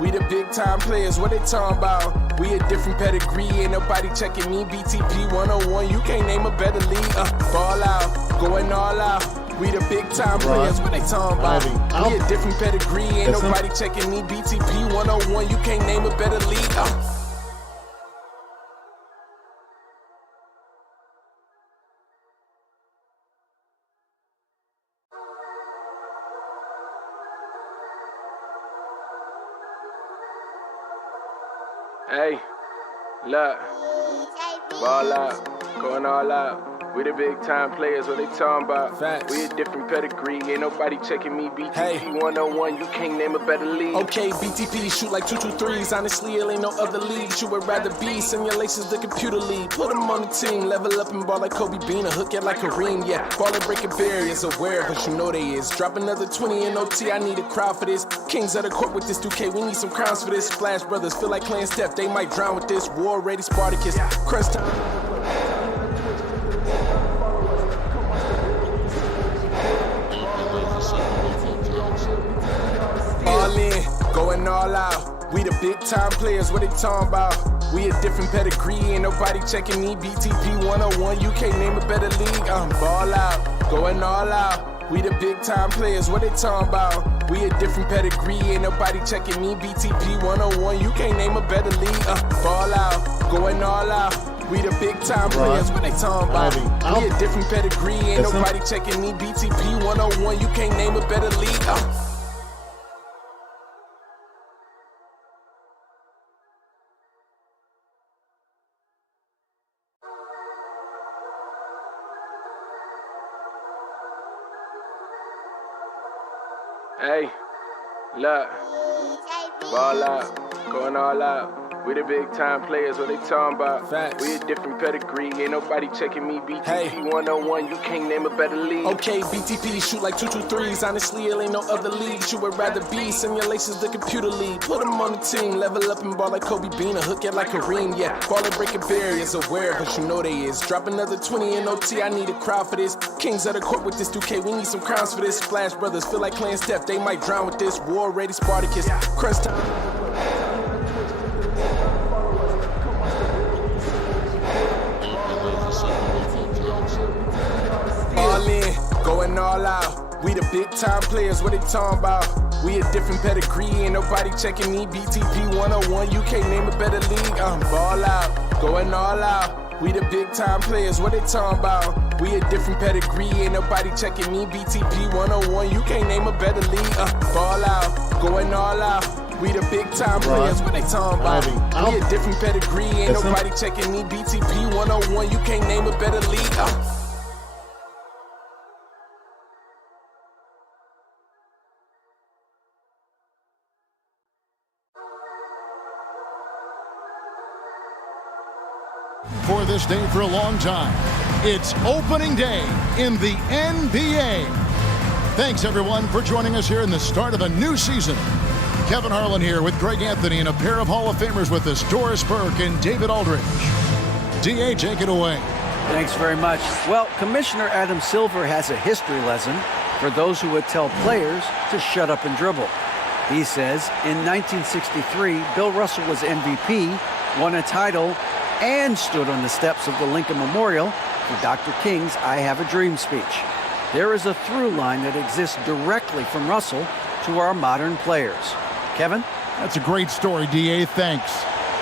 We the big time players, what they talking about? We a different pedigree, ain't nobody checking me. Btp 101, you can't name a better league. Ball out, going all out. We the big time players, what they talking about? We a different pedigree, ain't nobody checking me. Btp 101, you can't name a better league. Hey, look, ball out, going all out. We the big time players, what they talking about? Facts. We a different pedigree, ain't nobody checking me. Btp 101, you can't name a better league. Okay, BTP shoot like 223s. Honestly, it ain't no other league you would rather be. Simulations, the computer league. Put them on the team, level up and ball like Kobe Bean, a hook it like Kareem. Yeah, ball and breaking barriers, aware, but you know they is. Drop another 20 in OT, I need a crowd for this. Kings of the court with this 2K, we need some crowns for this. Splash Brothers feel like playing Steph, they might drown with this. War ready Spartacus, crunch time. All in, going all out. We the big time players, what they talking about? We a different pedigree, ain't nobody checking me. Btp 101, you can't name a better league. Ball out, going all out. We the big time players, what they talking about? We a different pedigree, ain't nobody checking me. Btp 101, you can't name a better league. Ball out, going all out. We the big time players, what they talking about? We a different pedigree, ain't nobody checking me. Btp 101, you can't name a better league. Hey, look, ball out, going all out. We the big time players, what they talking about? Facts. We a different pedigree, ain't nobody checking me. Btp 101, you can't name a better league. Okay, BTP shoot like 223s. Honestly, it ain't no other league you would rather be. Simulations, the computer league. Put them on the team, level up and ball like Kobe Bean, a hook it like Kareem. Yeah, ball and breaking barriers, aware, but you know they is. Drop another 20 in OT, I need a crowd for this. Kings of the court with this 2K, we need some crowns for this. Splash Brothers feel like playing Steph, they might drown with this. War ready Spartacus, crunch time. All in, going all out. We the big time players, what they talking about? We a different pedigree, ain't nobody checking me. Btp 101, you can't name a better league. Ball out, going all out. We the big time players, what they talking about? We a different pedigree, ain't nobody checking me. Btp 101, you can't name a better league. Ball out, going all out. We the big time players, what they talking about? We a different pedigree, ain't nobody checking me. Btp 101, you can't name a better league. For this day for a long time, it's opening day in the NBA. Thanks, everyone, for joining us here in the start of a new season. Kevin Harlan here with Greg Anthony and a pair of Hall of Famers with us, Doris Burke and David Aldridge. D.A., take it away. Thanks very much. Well, Commissioner Adam Silver has a history lesson for those who would tell players to shut up and dribble. He says, in 1963, Bill Russell was MVP, won a title, and stood on the steps of the Lincoln Memorial for Dr. King's I Have a Dream speech. There is a through line that exists directly from Russell to our modern players. Kevin? That's a great story, D.A. Thanks.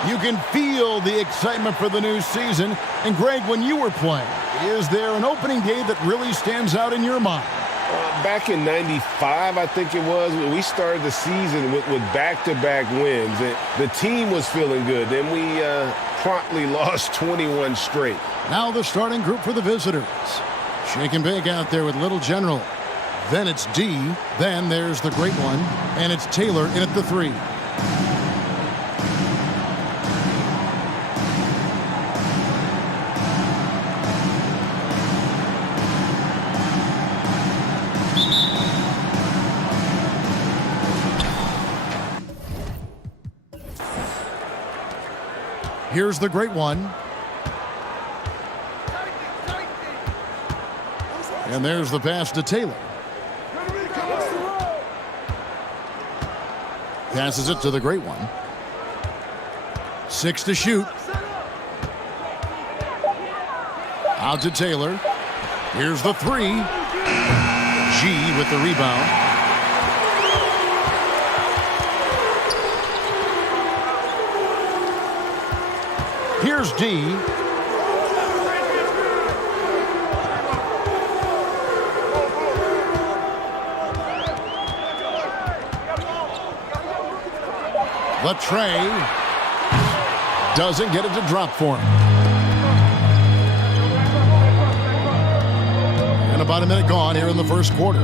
You can feel the excitement for the new season. And Greg, when you were playing, is there an opening day that really stands out in your mind? Back in '95, I think it was, when we started the season with back-to-back wins. The team was feeling good. Then we promptly lost 21 straight. Now the starting group for the visitors. Shake and bake out there with Little General. Then it's D. Then there's the great one. And it's Taylor in at the 3. Here's the great one. And there's the pass to Taylor. Passes it to the great one. 6 to shoot. Out to Taylor. Here's the 3. G with the rebound. Here's D. Latrey doesn't get it to drop for him. And about a minute gone here in the first quarter.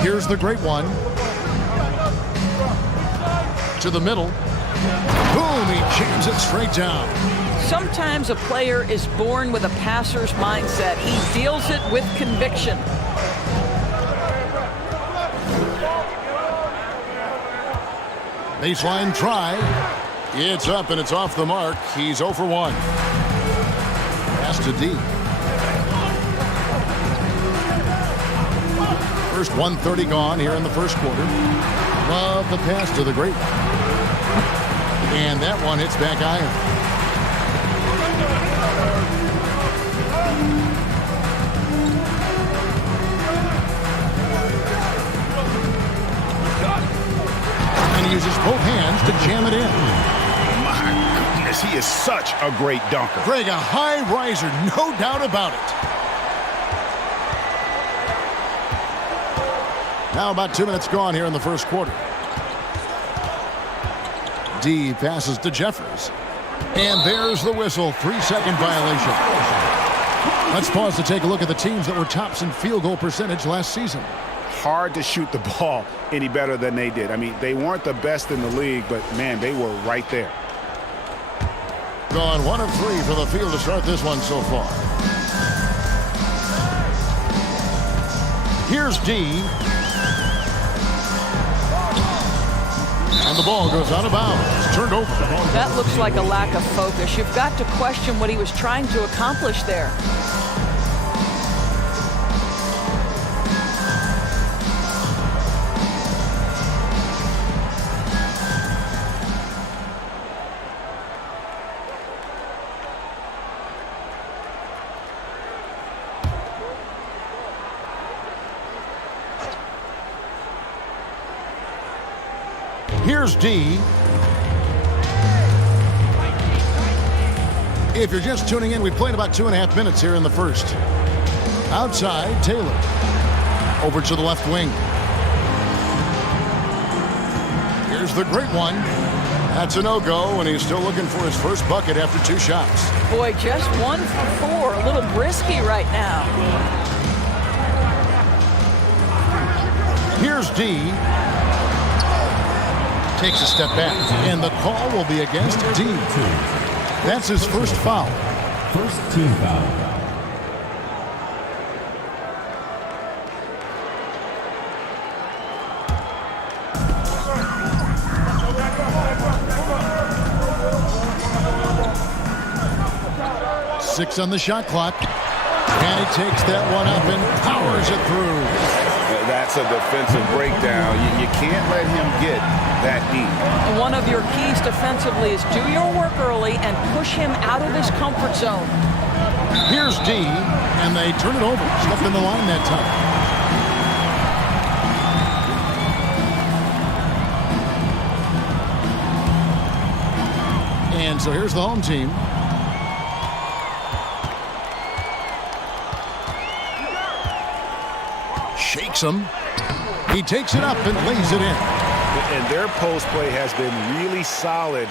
Here's the great one. To the middle. Boom, he jams it straight down. Sometimes a player is born with a passer's mindset. He deals it with conviction. Baseline try. It's up and it's off the mark. He's 0 for 1. Pass to D. First 1:30 gone here in the first quarter. Love the pass to the great one. And that one hits back iron. And he uses both hands to jam it in. My goodness, he is such a great dunker. Greg, a high riser, no doubt about it. Now about 2 minutes gone here in the first quarter. D passes to Jeffers. And there's the whistle. 3-second violation. Let's pause to take a look at the teams that were tops in field goal percentage last season. Hard to shoot the ball any better than they did. I mean, they weren't the best in the league, but, man, they were right there. Gone 1 of 3 for the field to start this one so far. Here's D. And the ball goes out of bounds. It's turned over. That looks like a lack of focus. You've got to question what he was trying to accomplish there. Here's D. If you're just tuning in, we played about 2.5 minutes here in the first. Outside, Taylor. Over to the left wing. Here's the great one. That's a no-go, and he's still looking for his first bucket after 2 shots. Boy, just 1 for 4. A little brisky right now. Here's D. Takes a step back, and the call will be against D. That's his first foul. First team foul. Six on the shot clock. And he takes that one up and powers it through. That's a defensive breakdown. You can't let him get that deep. One of your keys defensively is do your work early and push him out of his comfort zone. Here's D, and they turn it over. Stuff in the line that time. And so here's the home team. Shakes him. He takes it up and lays it in. And their post play has been really solid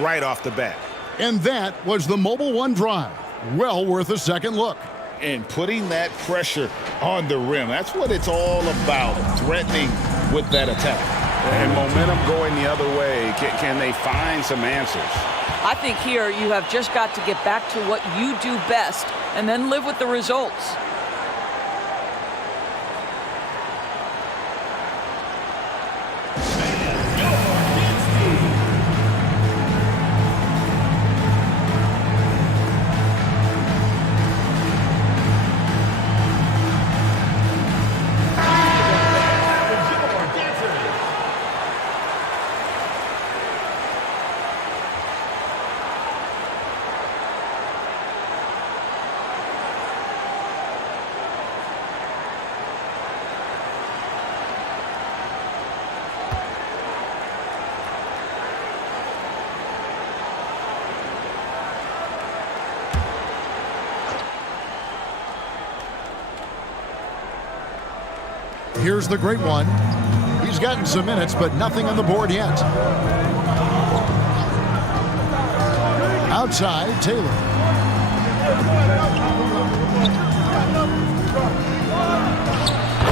right off the bat. And that was the Mobile One drive. Well worth a second look. And putting that pressure on the rim, that's what it's all about, threatening with that attack. And momentum going the other way. Can they find some answers? I think here you have just got to get back to what you do best and then live with the results. Here's the great one. He's gotten some minutes, but nothing on the board yet. Outside, Taylor.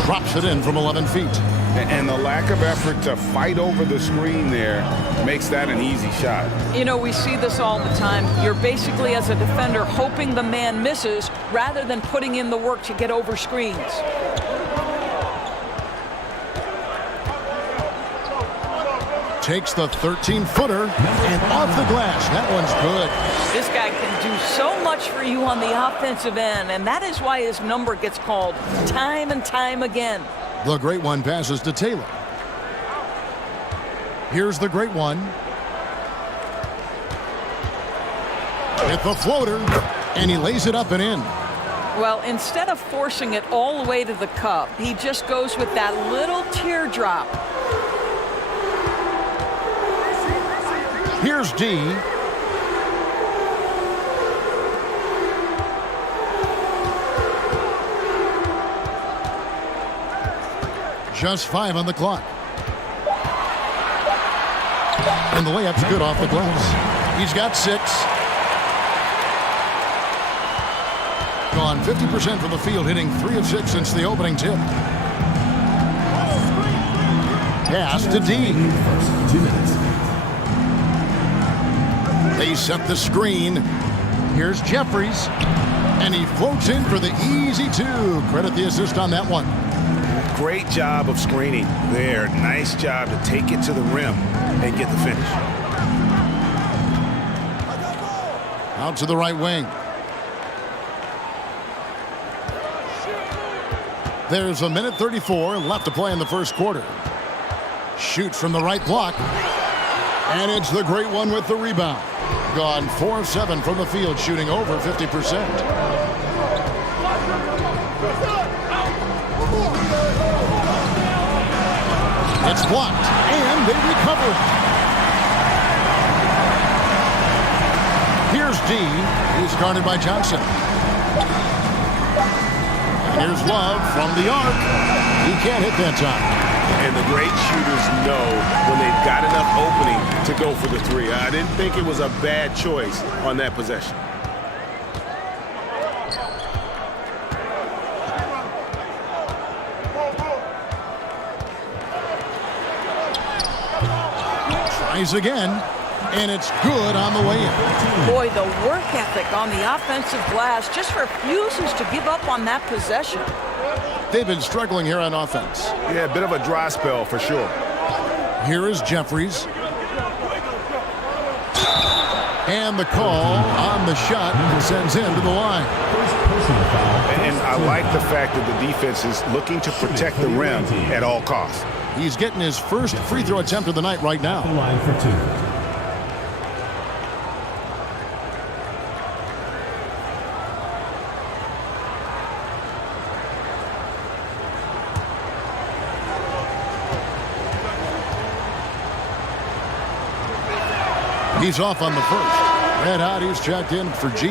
Drops it in from 11 feet. And the lack of effort to fight over the screen there makes that an easy shot. You know, we see this all the time. You're basically, as a defender, hoping the man misses rather than putting in the work to get over screens. Takes the 13-footer and off the glass. That one's good. This guy can do so much for you on the offensive end, and that is why his number gets called time and time again. The great one passes to Taylor. Here's the great one. With the floater, and he lays it up and in. Well, instead of forcing it all the way to the cup, he just goes with that little teardrop. Here's D. Just 5 on the clock. And the layup's good off the glass. He's got 6. Gone 50% from the field, hitting 3 of 6 since the opening tip. Pass to D. 2 minutes. They set the screen. Here's Jeffries. And he floats in for the easy 2. Credit the assist on that one. Great job of screening there. Nice job to take it to the rim and get the finish. Out to the right wing. There's a minute 34 left to play in the first quarter. Shoots from the right block. And it's the great one with the rebound. Gone 4 of 7 from the field, shooting over 50%. It's blocked, and they recover it. Here's D. He's guarded by Johnson. And here's Love from the arc. He can't hit that time. And the great shooters know when they've got enough opening to go for the 3. I didn't think it was a bad choice on that possession. Tries again, and it's good on the way in. Boy, the work ethic on the offensive glass just refuses to give up on that possession. They've been struggling here on offense. Yeah, a bit of a dry spell for sure. Here is Jeffries. And the call on the shot and sends him to the line. And I like the fact that the defense is looking to protect the rim at all costs. He's getting his first free throw attempt of the night right now. Line for 2. He's off on the first. Red hot, he's checked in for G.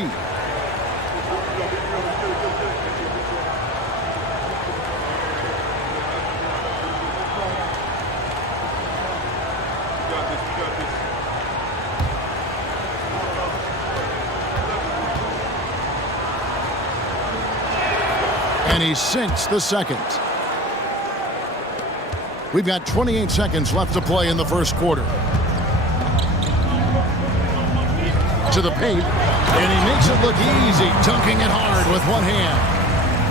And he sinks the second. We've got 28 seconds left to play in the first quarter. To the paint, and he makes it look easy, dunking it hard with one hand.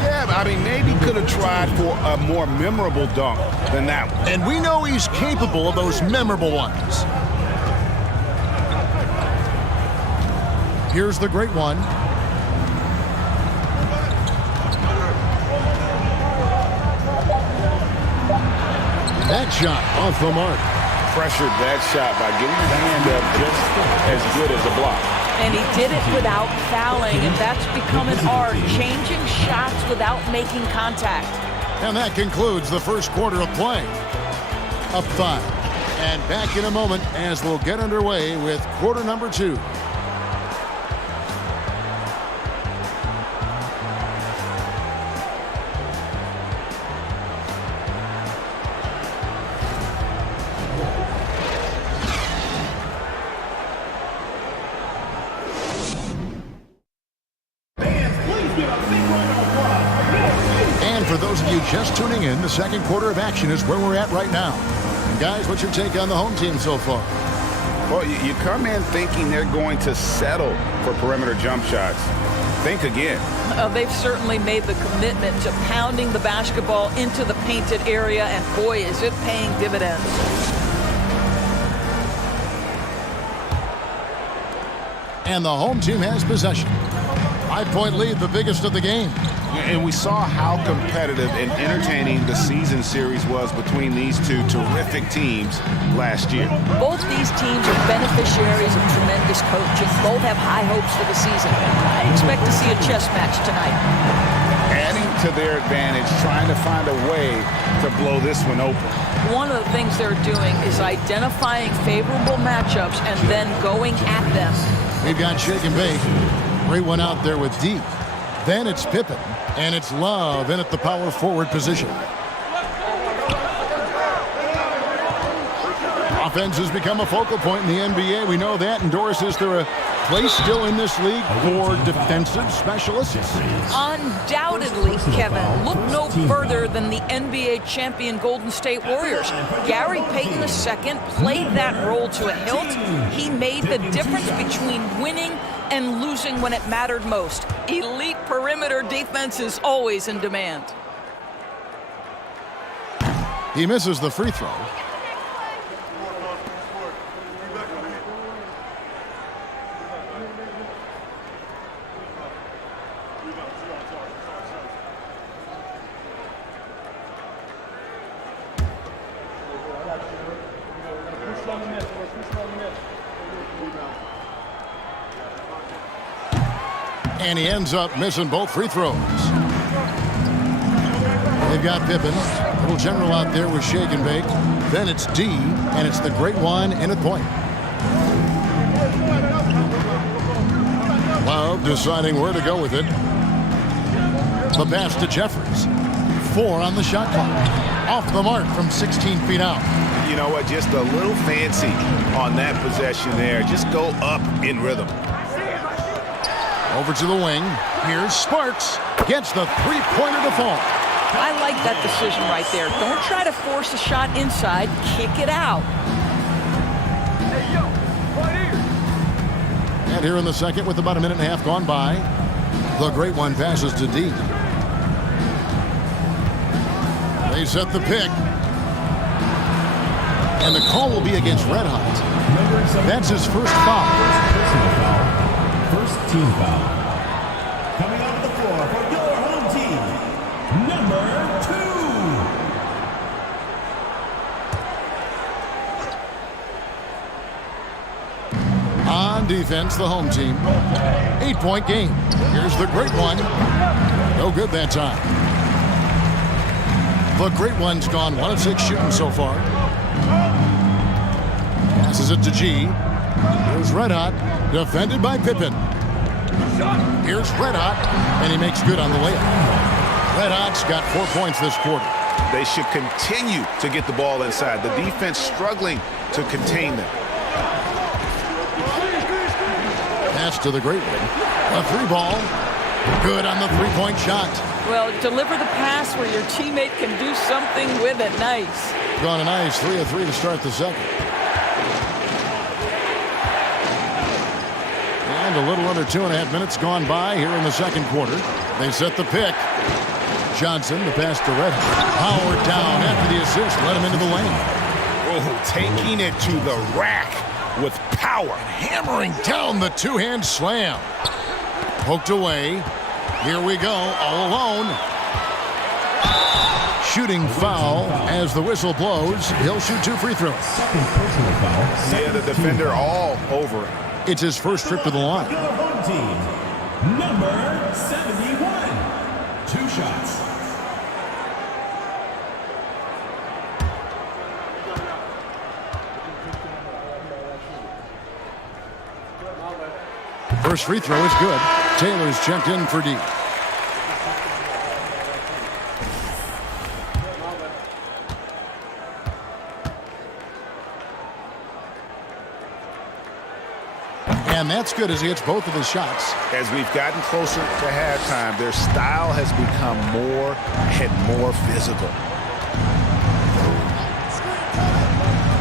Yeah, but I mean, maybe could have tried for a more memorable dunk than that one. And we know he's capable of those memorable ones. Here's the great one. That shot off the mark. Pressured that shot by getting his hand up just as good as a block. And he did it without fouling, and that's become an art, changing shots without making contact. And that concludes the first quarter of play. Up 5. And back in a moment as we'll get underway with quarter number 2. just tuning in, the second quarter of action is where we're at right now. And guys, what's your take on the home team so far? Well, you come in thinking they're going to settle for perimeter jump shots. Think again. They've certainly made the commitment to pounding the basketball into the painted area, and boy, is it paying dividends. And the home team has possession. 5-point lead, the biggest of the game. And we saw how competitive and entertaining the season series was between these two terrific teams last year. Both these teams are beneficiaries of tremendous coaching. Both have high hopes for the season. I expect to see a chess match tonight. Adding to their advantage, trying to find a way to blow this one open. One of the things they're doing is identifying favorable matchups and then going at them. We've got shake and bake. Great one out there with D. Then it's Pippen, and it's Love in at the power forward position. Offense has become a focal point in the NBA. We know that. And Doris, is there a place still in this league for defensive specialists? Undoubtedly, Kevin. Look no further than the NBA champion Golden State Warriors. Gary Payton II played that role to a hilt. He made the difference between winning and losing when it mattered most. Elite perimeter defense is always in demand. He misses the free throw. And he ends up missing both free throws. They've got Pippen. Little general out there with shake and bake. Then it's D, and it's the great one in at point. Love deciding where to go with it. The pass to Jeffries. 4 on the shot clock. Off the mark from 16 feet out. You know what? Just a little fancy on that possession there. Just go up in rhythm. Over to the wing. Here's Sparks. Gets the three-pointer to fall. I like that decision right there. Don't try to force a shot inside. Kick it out. And here in the second, with about a minute and a half gone by, the great one passes to D. They set the pick. And the call will be against Red Hot. That's his first foul. First team foul. Coming onto the floor for your home team, number 2. On defense, the home team. 8-point game. Here's the great one. No good that time. The great one's gone 1 of 6 shooting so far. Passes it to G. Here's Red Hot, defended by Pippen. Here's Red Hot, and he makes good on the layup. Red Hot's got 4 points this quarter. They should continue to get the ball inside. The defense struggling to contain them. Pass to the great one. A 3-ball. Good on the 3-point shot. Well, deliver the pass where your teammate can do something with it. Nice. Gone a nice 3 of 3 to start the second. And a little under 2.5 minutes gone by here in the second quarter. They set the pick. Johnson, the pass to Red. Howard down after the assist. Let him into the lane. Oh, taking it to the rack with power. Hammering down the two-hand slam. Poked away. Here we go, all alone. Shooting foul as the whistle blows. He'll shoot 2 free throws. Second personal foul. Yeah, the defender all over it. It's his first trip to the line. Your home team, number 71. 2 shots. First free throw is good. Taylor's checked in for D. And And that's good as he hits both of his shots. As we've gotten closer to halftime, their style has become more and more physical.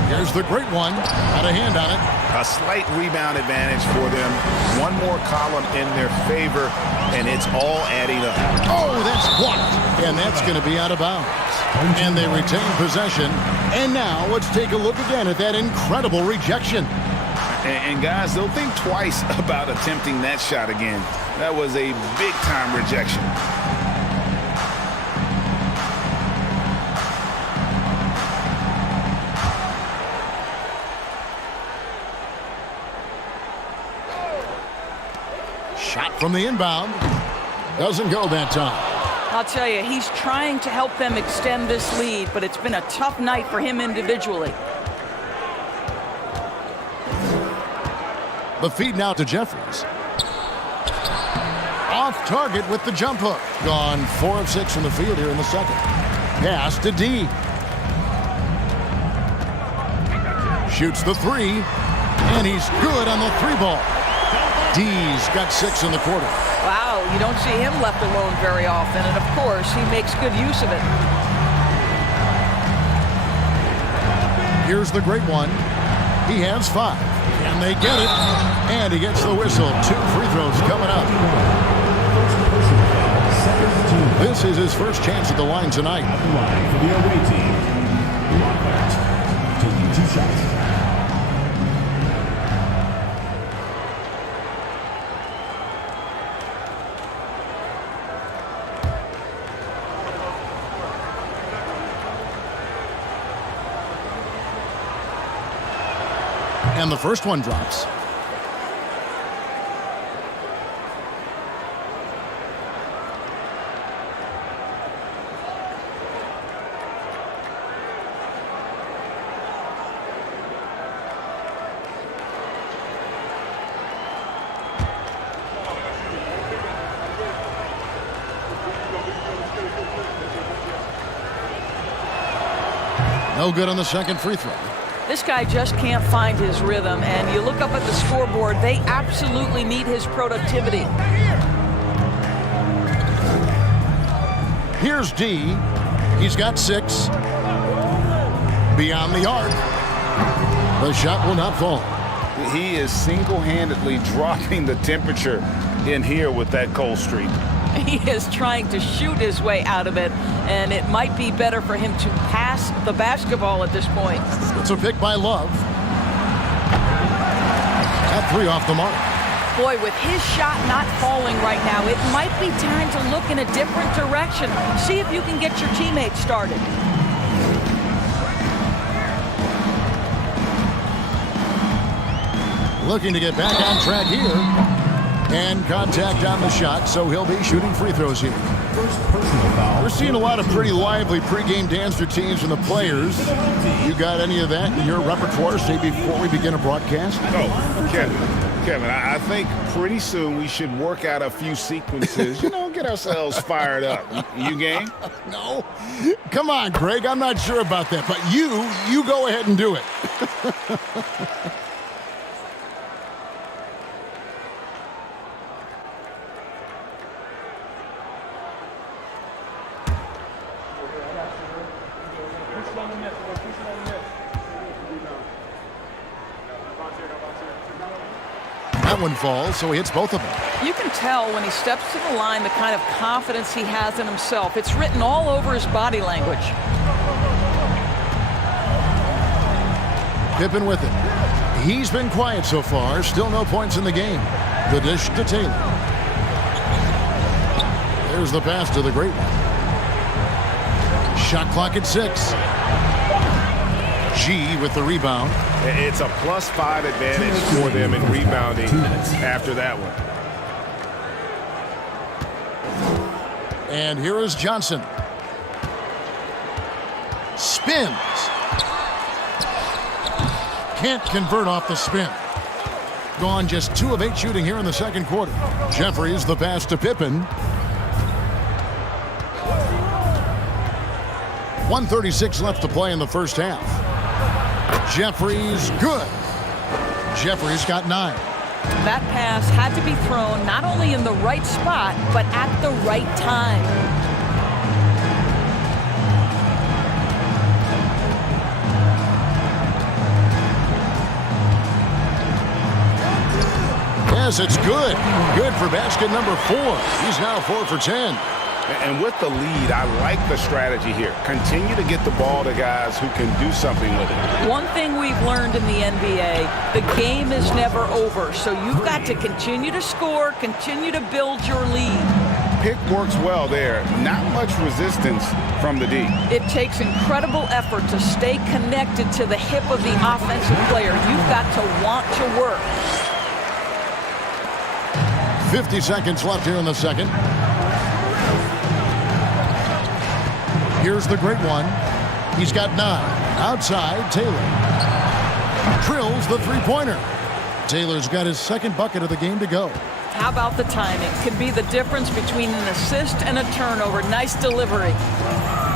Here's the great one. Got a hand on it. A slight rebound advantage for them. One more column in their favor, and it's all adding up. Oh, that's blocked. And that's going to be out of bounds. And they retain possession. And now let's take a look again at that incredible rejection. And guys, they'll think twice about attempting that shot again. That was a big-time rejection. Shot from the inbound. Doesn't go that time. I'll tell you, he's trying to help them extend this lead, but it's been a tough night for him individually. The feed now to Jeffries. Off target with the jump hook. Gone 4 of 6 from the field here in the second. Pass to D. Shoots the 3. And he's good on the 3 ball. D's got 6 in the quarter. Wow, you don't see him left alone very often, and of course, he makes good use of it. Here's the great one. He has 5. And they get it. And he gets the whistle. 2 free throws coming up. This is his first chance at the line tonight. At the line for the away team, Lockhart, taking 2 shots. And the first one drops. No good on the second free throw. This guy just can't find his rhythm, and you look up at the scoreboard, they absolutely need his productivity. Here's D. He's got 6. Beyond the arc. The shot will not fall. He is single-handedly dropping the temperature in here with that cold streak. He is trying to shoot his way out of it, and it might be better for him to pass the basketball at this point. It's a pick by Love. That 3 off the mark. Boy, with his shot not falling right now, it might be time to look in a different direction. See if you can get your teammates started. Looking to get back on track here. And contact on the shot, so he'll be shooting free throws here. First personal foul. We're seeing a lot of pretty lively pregame dance routines from the players. You got any of that in your repertoire, say, before we begin a broadcast? Oh, Kevin, I think pretty soon we should work out a few sequences, get ourselves fired up. You game? No. Come on, Greg, I'm not sure about that, but you go ahead and do it. That one falls, so he hits both of them. You can tell when he steps to the line the kind of confidence he has in himself. It's written all over his body language. Pippen with it. He's been quiet so far. Still no points in the game. The dish to Taylor. There's the pass to the great one. Shot clock at 6. G with the rebound. It's a +5 advantage for them in rebounding after that one. And here is Johnson. Spins. Can't convert off the spin. Gone just 2 of 8 shooting here in the second quarter. Jeffries the pass to Pippen. 1:36 left to play in the first half. Jeffries good. Jeffries got 9. That pass had to be thrown not only in the right spot, but at the right time. Yes, it's good. Good for basket number 4. He's now 4 for 10. And with the lead, I like the strategy here. Continue to get the ball to guys who can do something with it. One thing we've learned in the NBA, the game is never over. So you've got to continue to score, continue to build your lead. Pick works well there. Not much resistance from the D. It takes incredible effort to stay connected to the hip of the offensive player. You've got to want to work. 50 seconds left here in the second. Here's the great one. He's got 9. Outside, Taylor. Drills the three-pointer. Taylor's got his second bucket of the game to go. How about the timing? Could be the difference between an assist and a turnover. Nice delivery.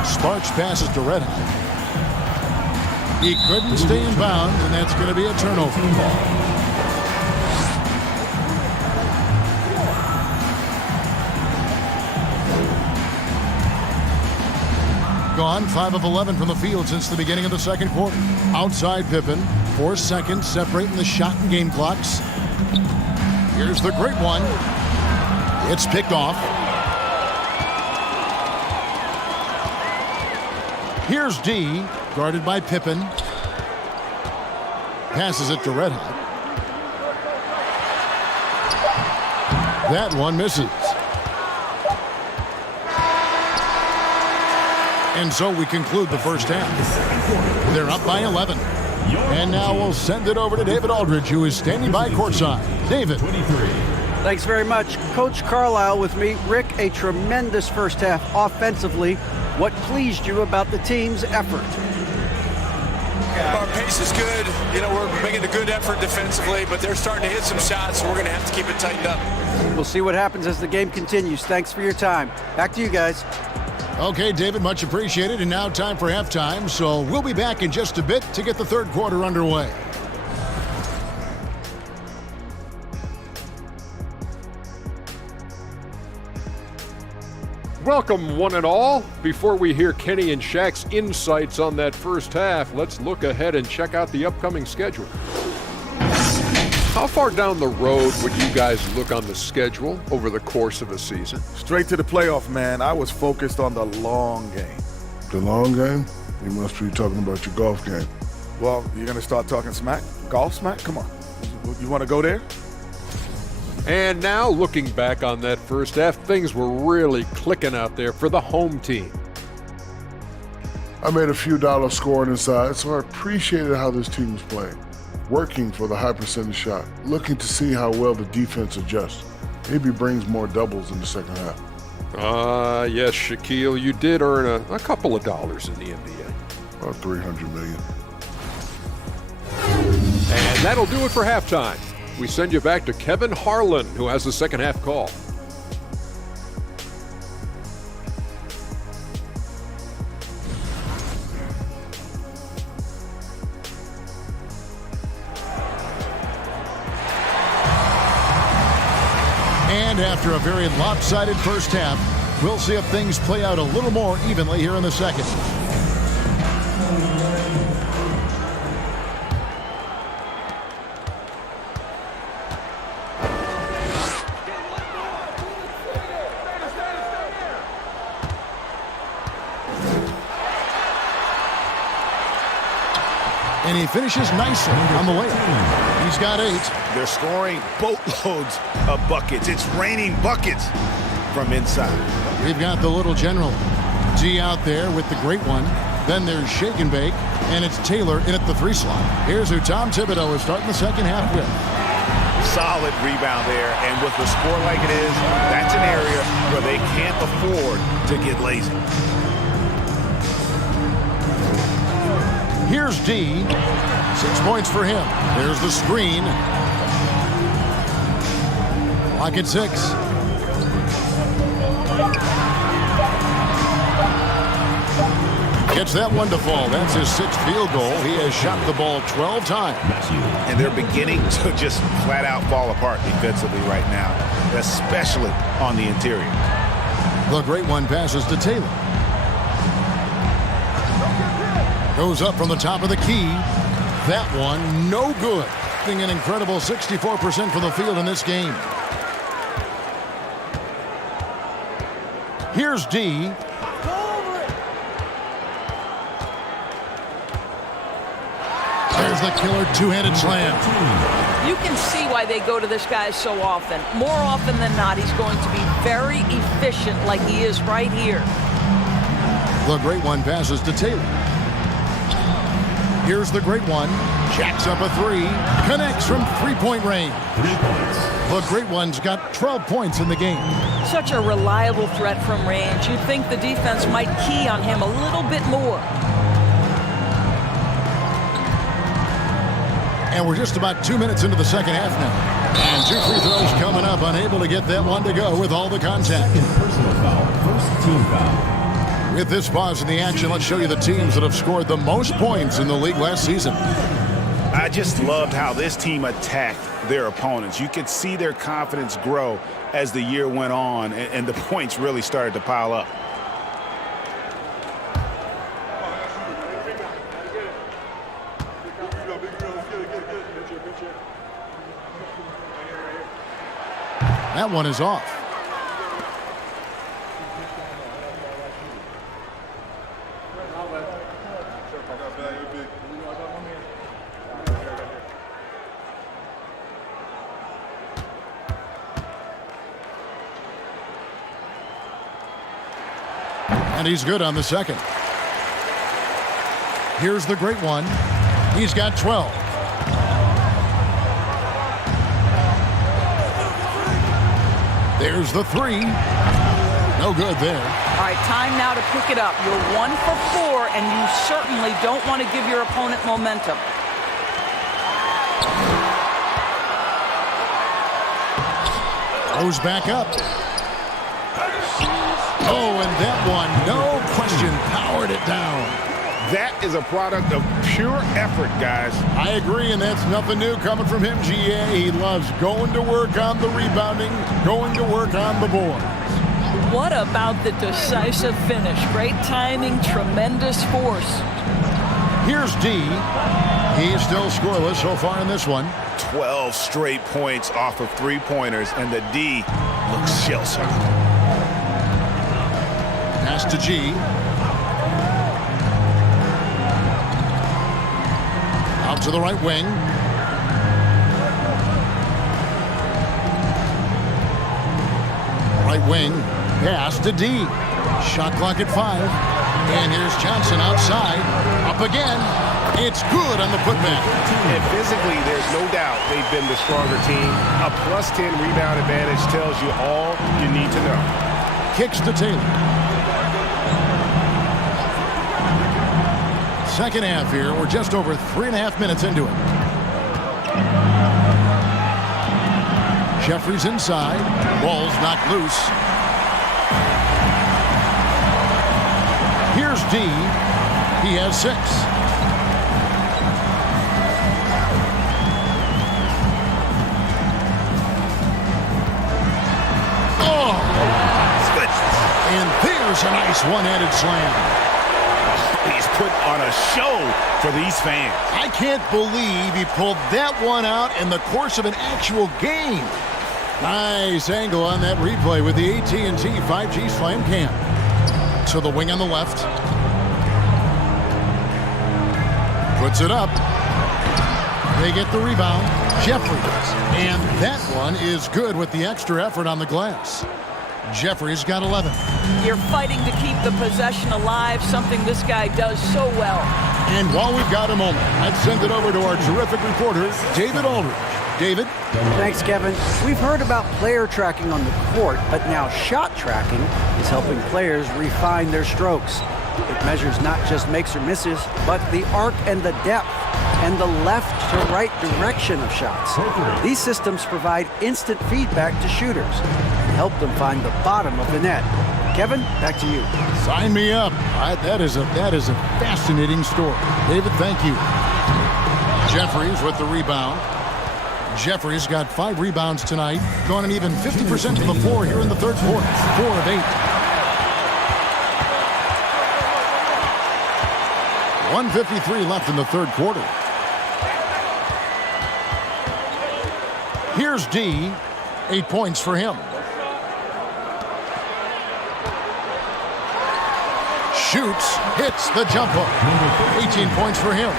Sparks passes to Red Hot. He couldn't stay in bounds, and that's going to be a turnover. Gone 5 of 11 from the field since the beginning of the second quarter. Outside Pippen. 4 seconds separating the shot and game clocks. Here's the great one. It's picked off. Here's D, guarded by Pippen. Passes it to Red Hot. That one misses. And so we conclude the first half. They're up by 11. And now we'll send it over to David Aldridge, who is standing by courtside. David. Thanks very much. Coach Carlisle with me. Rick, a tremendous first half offensively. What pleased you about the team's effort? Our pace is good. You know, we're making a good effort defensively, but they're starting to hit some shots, so we're going to have to keep it tightened up. We'll see what happens as the game continues. Thanks for your time. Back to you guys. Okay, David, much appreciated. And now time for halftime, so we'll be back in just a bit to get the third quarter underway. Welcome, one and all. Before we hear Kenny and Shaq's insights on that first half, let's look ahead and check out the upcoming schedule. How far down the road would you guys look on the schedule over the course of a season? Straight to the playoff, man. I was focused on the long game. The long game? You must be talking about your golf game. Well, you're going to start talking smack? Golf smack? Come on. You want to go there? And now, looking back on that first half, things were really clicking out there for the home team. I made a few dollars scoring inside, so I appreciated how this team was playing. Working for the high percentage shot, looking to see how well the defense adjusts. Maybe brings more doubles in the second half. Yes, Shaquille, you did earn a couple of dollars in the NBA. About $300 million. And that'll do it for halftime. We send you back to Kevin Harlan, who has the second half call. And after a very lopsided first half, we'll see if things play out a little more evenly here in the second. And he finishes nicely on the layup. He's got 8. They're scoring boatloads of buckets. It's raining buckets from inside. We've got the little general. G out there with the great one. Then there's Shake and Bake, and it's Taylor in at the 3 slot. Here's who Tom Thibodeau is starting the second half with. Solid rebound there, and with the score like it is, that's an area where they can't afford to get lazy. Here's D. 6 points for him. There's the screen. Lock at 6. Gets that one to fall. That's his 6th field goal. He has shot the ball 12 times. And they're beginning to just flat out fall apart defensively right now, especially on the interior. The great one passes to Taylor. Goes up from the top of the key. That one, no good. An incredible 64% from the field in this game. Here's D. There's the killer two-handed slam. You can see why they go to this guy so often. More often than not, he's going to be very efficient like he is right here. The great one passes to Taylor. Here's the great one. Jacks up a 3. Connects from three-point range. 3 points. The great one's got 12 points in the game. Such a reliable threat from range. You'd think the defense might key on him a little bit more. And we're just about 2 minutes into the second half now. And 2 free throws coming up. Unable to get that one to go with all the contact. Second personal foul. First team foul. With this pause in the action, let's show you the teams that have scored the most points in the league last season. I just loved how this team attacked their opponents. You could see their confidence grow as the year went on, and the points really started to pile up. That one is off. And he's good on the second. Here's the great one. He's got 12. There's the 3. No good there. All right, time now to pick it up. You're 1 for 4, and you certainly don't want to give your opponent momentum. Goes back up. Oh, and that one, no question, powered it down. That is a product of pure effort, guys. I agree, and that's nothing new coming from him, GA. He loves going to work on the rebounding, going to work on the boards. What about the decisive finish? Great timing, tremendous force. Here's D. He's still scoreless so far in this one. 12 straight points off of 3-pointers, and the D looks shell-shocked. Pass to G. Out to the right wing. Right wing. Pass to D. Shot clock at 5. And here's Johnson outside. Up again. It's good on the putback. And physically, there's no doubt they've been the stronger team. A +10 rebound advantage tells you all you need to know. Kicks to Taylor. Second half here. We're just over 3.5 minutes into it. Jeffries inside. Ball's knocked loose. Here's D. He has 6. Oh! And there's a nice one-handed slam. He's put on a show for these fans. I can't believe he pulled that one out in the course of an actual game. Nice angle on that replay with the AT&T 5G Slam Cam. To the wing on the left. Puts it up. They get the rebound. Jeffries. And that one is good with the extra effort on the glass. Jeffries got 11. You're fighting to keep the possession alive, something this guy does so well. And while we've got a moment, I'd send it over to our terrific reporter, David Aldridge. David? Thanks, Kevin. We've heard about player tracking on the court, but now shot tracking is helping players refine their strokes. It measures not just makes or misses, but the arc and the depth and the left to right direction of shots. These systems provide instant feedback to shooters and help them find the bottom of the net. Kevin, back to you. Sign me up. That is a fascinating story. David, thank you. Jeffries with the rebound. Jeffries got 5 rebounds tonight, gone an even 50% to the floor here in the third quarter. 4 of 8. 1:53 left in the third quarter. Here's D. 8 points for him. Shoots, hits the jump hook. 18 points for him.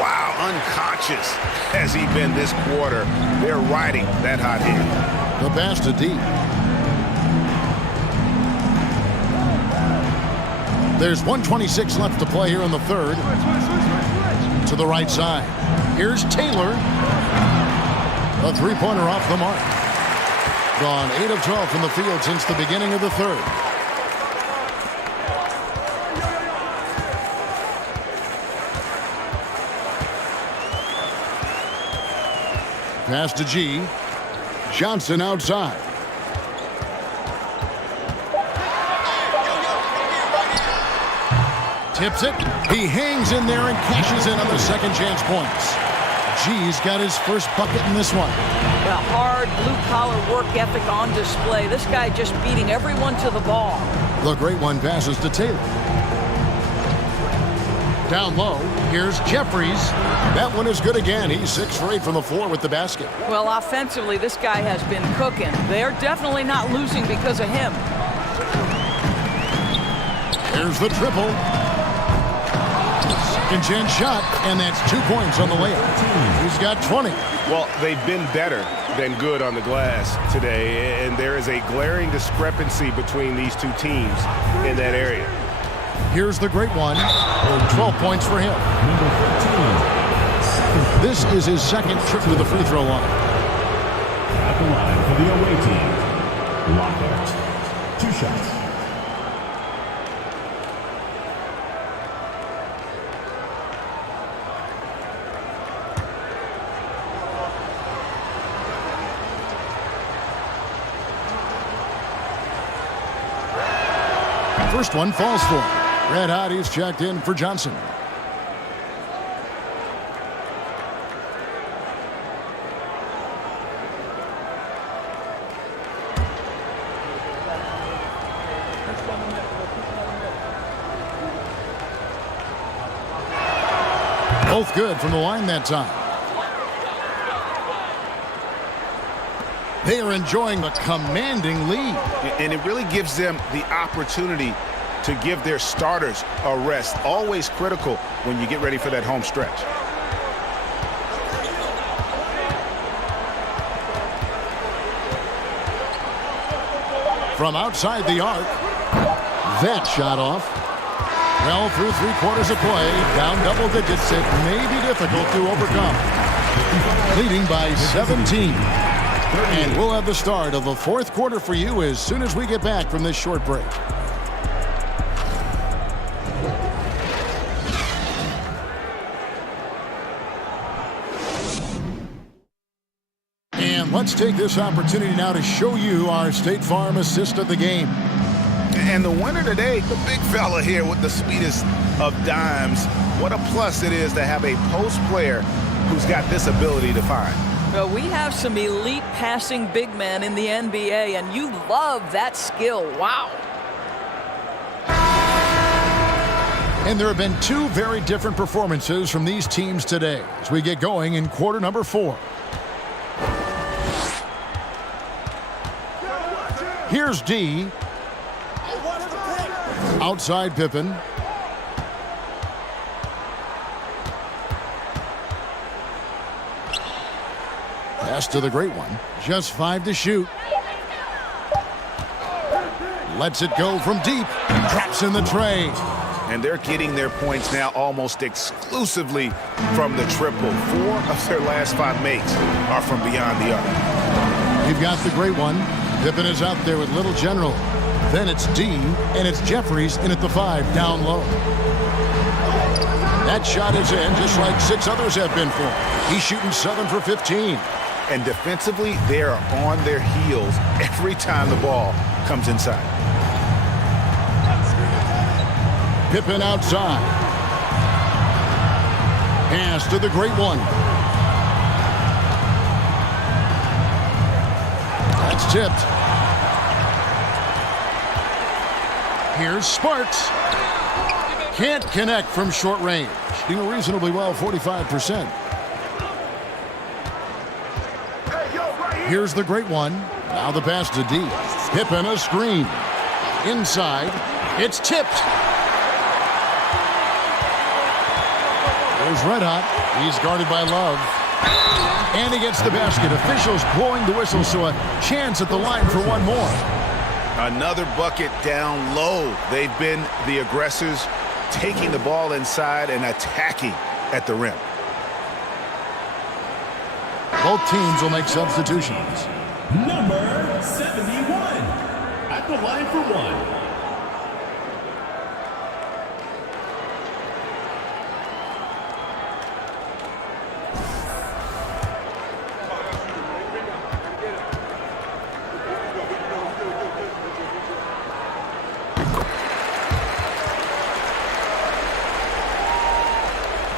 Wow, unconscious has he been this quarter. They're riding that hot hand. The pass to D. There's 1:26 left to play here in the third. To the right side. Here's Taylor. A three-pointer off the mark. Gone 8 of 12 from the field since the beginning of the third. Pass to G. Johnson outside. Tips it. He hangs in there and cashes in on the second chance points. G's got his first bucket in this one. The hard blue-collar work ethic on display. This guy just beating everyone to the ball. The great one passes to Taylor. Down low, here's Jeffries. That one is good again. He's 6 for 8 from the floor with the basket. Well, offensively, this guy has been cooking. They're definitely not losing because of him. Here's the triple. Second chance shot, and that's 2 points on the layup. He's got 20. Well, they've been better than good on the glass today, and there is a glaring discrepancy between these two teams in that area. Here's the great one. 12 points for him. This is his second trip to the free throw line. At the line for the away team, Lockhart. 2 shots. First one falls for him. Red hot, he's checked in for Johnson. Both good from the line that time. They are enjoying the commanding lead. And it really gives them the opportunity to give their starters a rest. Always critical when you get ready for that home stretch. From outside the arc, that shot off. Well, through 3/4 of play, down double digits, it may be difficult to overcome. Leading by 17. And we'll have the start of the fourth quarter for you as soon as we get back from this short break. And let's take this opportunity now to show you our State Farm assist of the game. And the winner today, the big fella here with the speedest of dimes. What a plus it is to have a post player who's got this ability to find. Well, we have some elite passing big men in the NBA, and you love that skill. Wow. And there have been 2 very different performances from these teams today as we get going in quarter number 4. Here's D. Outside Pippen. Pass to the great one. Just 5 to shoot. Lets it go from deep. Drops in the tray. And they're getting their points now almost exclusively from the triple. 4 of their last 5 makes are from beyond the arc. You've got the great one. Pippen is out there with Little General. Then it's D, and it's Jeffries in at the 5, down low. That shot is in, just like 6 others have been for him. He's shooting 7 for 15. And defensively, they are on their heels every time the ball comes inside. Pippen outside. Pass to the great one. That's tipped. Here's Sparks. Can't connect from short range. Doing reasonably well, 45%. Here's the great one. Now the pass to D. Pippen a screen. Inside. It's tipped. There's Red Hot. He's guarded by Love. And he gets the basket. Officials blowing the whistle, so a chance at the line for one more. Another bucket down low. They've been the aggressors, taking the ball inside and attacking at the rim. Both teams will make substitutions. Number 71 at the line for one.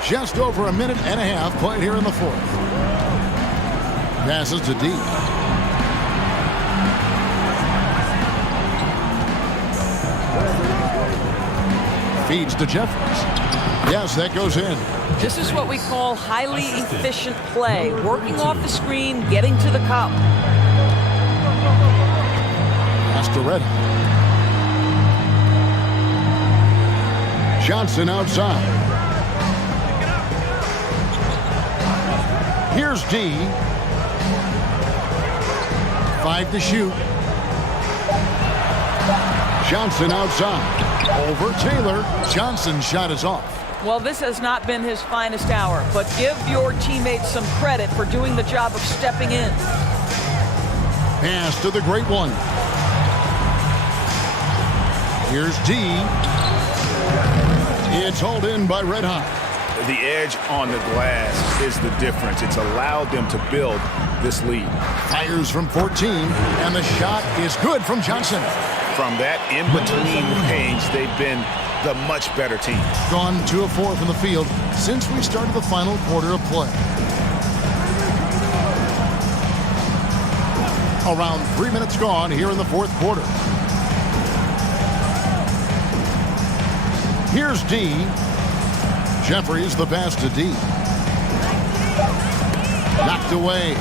Just over a minute and a half played here in the fourth. Passes to D. Feeds to Jeffries. Yes, that goes in. This is what we call highly efficient play. Working off the screen, getting to the cup. Pass to Red. Johnson outside. Here's D. 5 to shoot. Johnson outside. Over Taylor. Johnson's shot is off. Well, this has not been his finest hour, but give your teammates some credit for doing the job of stepping in. Pass to the great one. Here's D. It's hauled in by Red Hot. The edge on the glass is the difference. It's allowed them to build this lead. Fires from 14, and the shot is good from Johnson. From that in-between range, they've been the much better team. Gone 2 of 4 from the field since we started the final quarter of play. Around 3 minutes gone here in the fourth quarter. Here's D. Jeffries the pass to D. Knocked away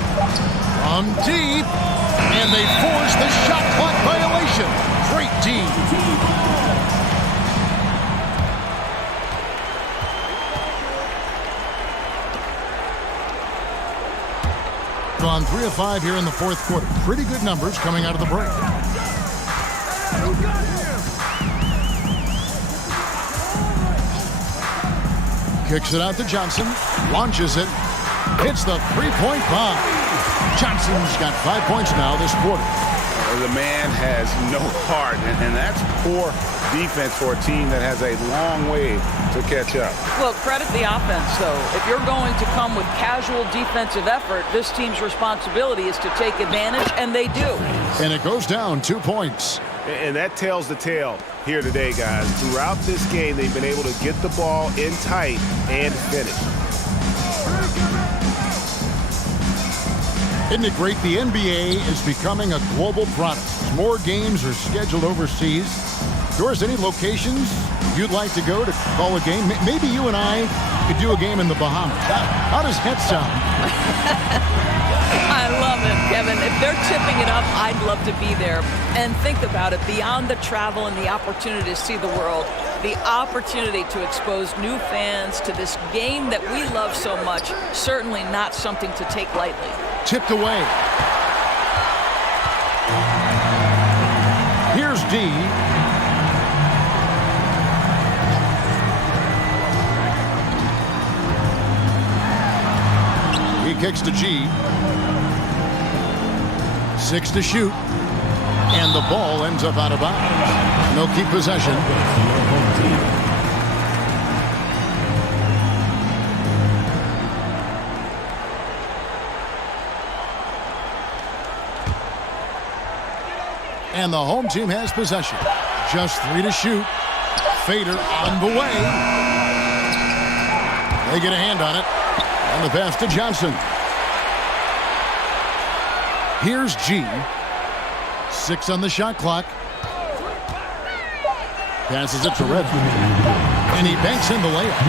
from deep, and they force the shot clock violation. Great D. Gone 3 of 5 here in the fourth quarter. Pretty good numbers coming out of the break. Kicks it out to Johnson, launches it, hits the three-point bomb. Johnson's got 5 points now this quarter. The man has no heart, and that's poor defense for a team that has a long way to catch up. Well, credit the offense, though. If you're going to come with casual defensive effort, this team's responsibility is to take advantage, and they do. And it goes down 2 points. And that tells the tale here today, guys. Throughout this game, they've been able to get the ball in tight and finish. Isn't it great? The NBA is becoming a global product. More games are scheduled overseas. Doris, any locations you'd like to go to call a game? Maybe you and I could do a game in the Bahamas. How does that sound? I love it, Kevin. If they're tipping it up, I'd love to be there. And think about it, beyond the travel and the opportunity to see the world, the opportunity to expose new fans to this game that we love so much, certainly not something to take lightly. Tipped away. Here's D. He kicks to G. 6 to shoot. And the ball ends up out of bounds. They'll keep possession. And the home team has possession. Just 3 to shoot. fader on the way. They get a hand on it. And the pass to Johnson. Here's G. 6 on the shot clock. Passes it to Red. And he banks in the layup.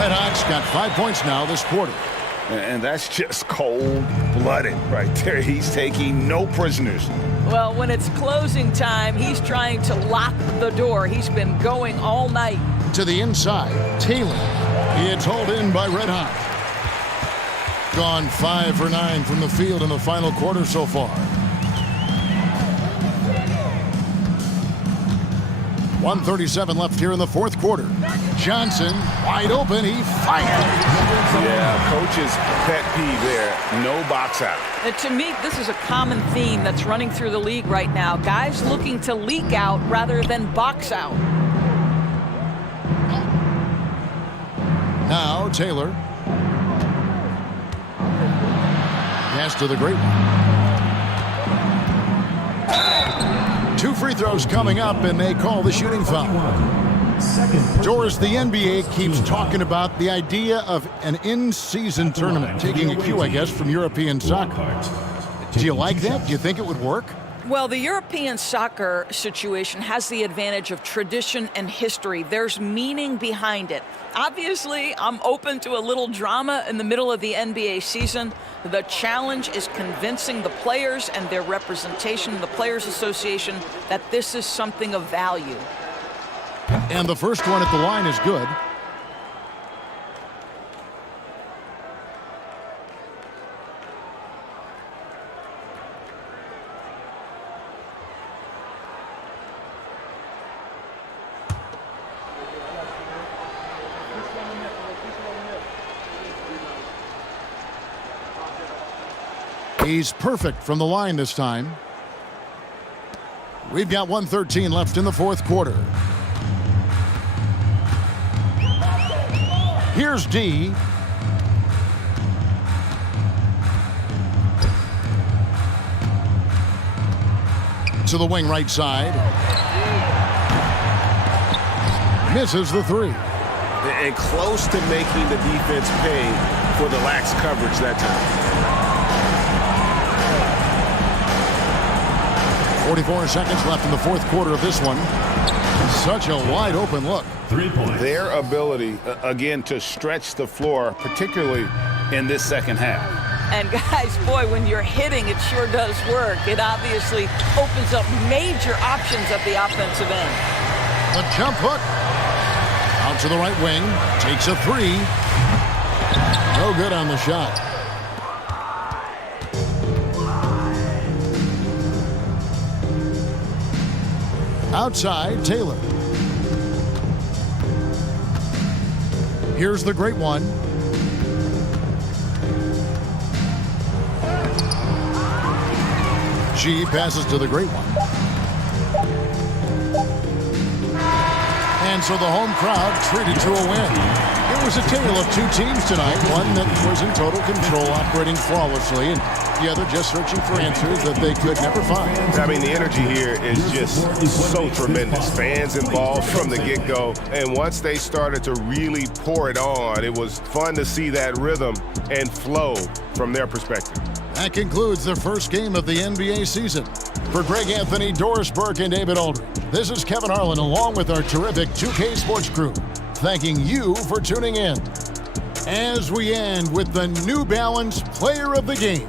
Red Hawks got 5 points now this quarter. And that's just cold-blooded right there. He's taking no prisoners. Well, when it's closing time, he's trying to lock the door. He's been going all night. To the inside, Taylor. It's hauled in by Red Hot. Gone 5 for 9 from the field in the final quarter so far. 1:37 left here in the fourth quarter. Johnson, wide open, he fires. Yeah, coach's pet peeve there, no box out. To me, this is a common theme that's running through the league right now. Guys looking to leak out rather than box out. Now Taylor. Pass to the great one. 2 free throws coming up, and they call the shooting foul. Doris, the NBA keeps talking about the idea of an in-season tournament, taking a cue, I guess, from European soccer. Do you like that? Do you think it would work? Well, the European soccer situation has the advantage of tradition and history. There's meaning behind it. Obviously, I'm open to a little drama in the middle of the NBA season. The challenge is convincing the players and their representation, the Players Association, that this is something of value. And the first one at the line is good. He's perfect from the line this time. We've got 1:13 left in the fourth quarter. Here's D. To the wing right side. Misses the 3. And close to making the defense pay for the lax coverage that time. 44 seconds left in the fourth quarter of this one. Such a wide open look. 3 points. Their ability, again, to stretch the floor, particularly in this second half. And guys, boy, when you're hitting, it sure does work. It obviously opens up major options at the offensive end. The jump hook. Out to the right wing. Takes a 3. No good on the shot. Outside, Taylor. Here's the great one. G passes to the great one. And so the home crowd treated to a win. It was a tale of 2 teams tonight. One that was in total control, operating flawlessly, and the other just searching for answers that they could never find. I mean, the energy here is just so tremendous. Fans involved from the get-go. And once they started to really pour it on, it was fun to see that rhythm and flow from their perspective. That concludes the first game of the NBA season. For Greg Anthony, Doris Burke, and David Aldridge, this is Kevin Harlan along with our terrific 2K Sports crew, thanking you for tuning in. As we end with the New Balance Player of the Game.